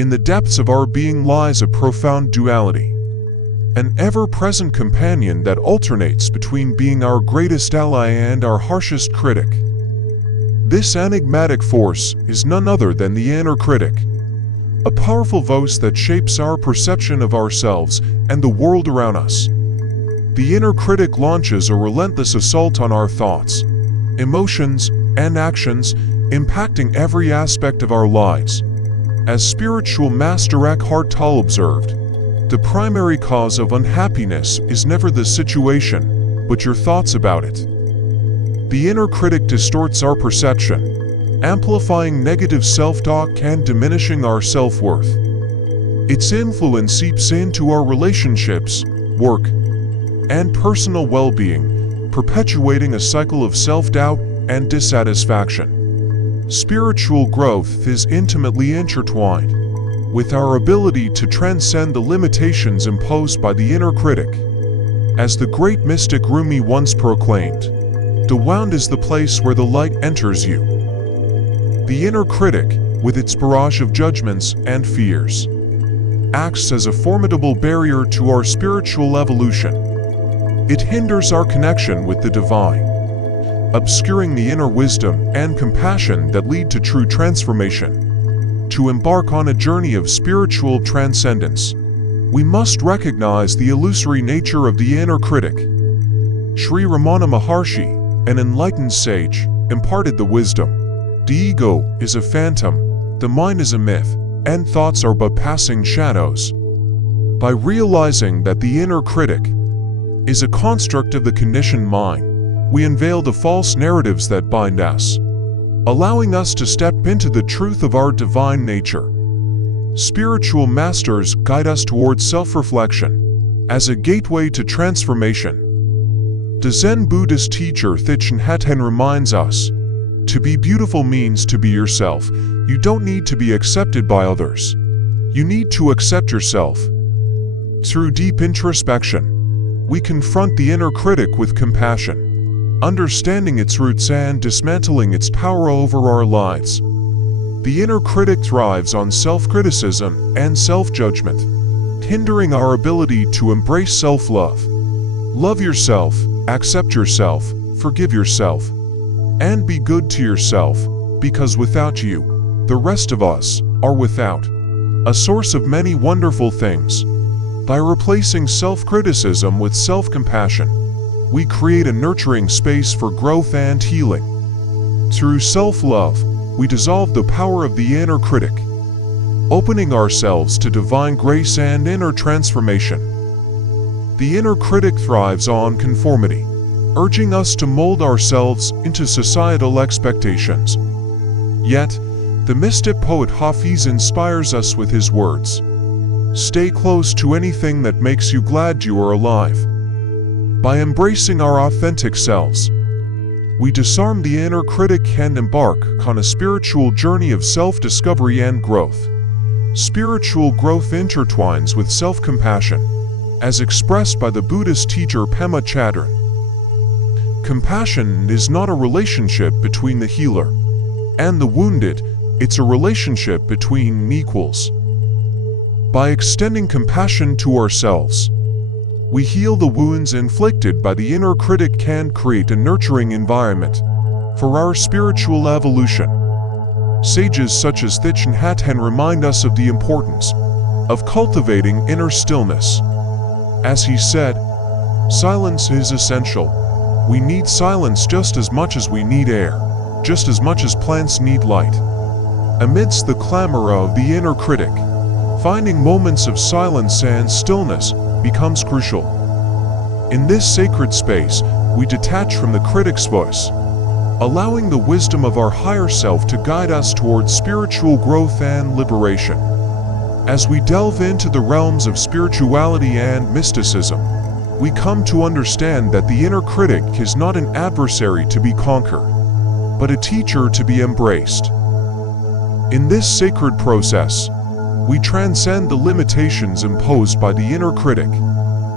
In the depths of our being lies a profound duality, an ever-present companion that alternates between being our greatest ally and our harshest critic. This enigmatic force is none other than the inner critic, a powerful voice that shapes our perception of ourselves and the world around us. The inner critic launches a relentless assault on our thoughts, emotions, and actions, impacting every aspect of our lives. As spiritual master Eckhart Tolle observed, the primary cause of unhappiness is never the situation, but your thoughts about it. The inner critic distorts our perception, amplifying negative self-talk and diminishing our self-worth. Its influence seeps into our relationships, work, and personal well-being, perpetuating a cycle of self-doubt and dissatisfaction. Spiritual growth is intimately intertwined with our ability to transcend the limitations imposed by the inner critic. As the great mystic Rumi once proclaimed, "The wound is the place where the light enters you." The inner critic, with its barrage of judgments and fears, acts as a formidable barrier to our spiritual evolution. It hinders our connection with the divine, obscuring the inner wisdom and compassion that lead to true transformation. To embark on a journey of spiritual transcendence, we must recognize the illusory nature of the inner critic. Sri Ramana Maharshi, an enlightened sage, imparted the wisdom: the ego is a phantom, the mind is a myth, and thoughts are but passing shadows. By realizing that the inner critic is a construct of the conditioned mind, we unveil the false narratives that bind us, allowing us to step into the truth of our divine nature. Spiritual masters guide us towards self-reflection as a gateway to transformation. The Zen Buddhist teacher Thich Nhat Hanh reminds us, to be beautiful means to be yourself. You don't need to be accepted by others. You need to accept yourself. Through deep introspection, we confront the inner critic with compassion, understanding its roots and dismantling its power over our lives. The inner critic thrives on self-criticism and self-judgment, hindering our ability to embrace self-love. Love yourself, accept yourself, forgive yourself, and be good to yourself, because without you, the rest of us are without a source of many wonderful things. By replacing self-criticism with self-compassion, we create a nurturing space for growth and healing. Through self-love, we dissolve the power of the inner critic, opening ourselves to divine grace and inner transformation. The inner critic thrives on conformity, urging us to mold ourselves into societal expectations. Yet, the mystic poet Hafiz inspires us with his words: "Stay close to anything that makes you glad you are alive." By embracing our authentic selves, we disarm the inner critic and embark on a spiritual journey of self-discovery and growth. Spiritual growth intertwines with self-compassion, as expressed by the Buddhist teacher Pema Chodron. Compassion is not a relationship between the healer and the wounded, it's a relationship between equals. By extending compassion to ourselves, we heal the wounds inflicted by the inner critic and create a nurturing environment for our spiritual evolution. Sages such as Thich Nhat Hanh remind us of the importance of cultivating inner stillness. As he said, "Silence is essential. We need silence just as much as we need air, just as much as plants need light." Amidst the clamor of the inner critic, finding moments of silence and stillness becomes crucial. In this sacred space, we detach from the critic's voice, allowing the wisdom of our higher self to guide us towards spiritual growth and liberation. As we delve into the realms of spirituality and mysticism, we come to understand that the inner critic is not an adversary to be conquered, but a teacher to be embraced. In this sacred process, we transcend the limitations imposed by the inner critic,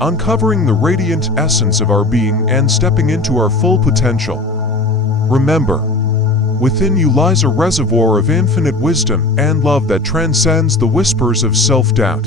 uncovering the radiant essence of our being and stepping into our full potential. Remember, Within you lies a reservoir of infinite wisdom and love that transcends the whispers of self-doubt.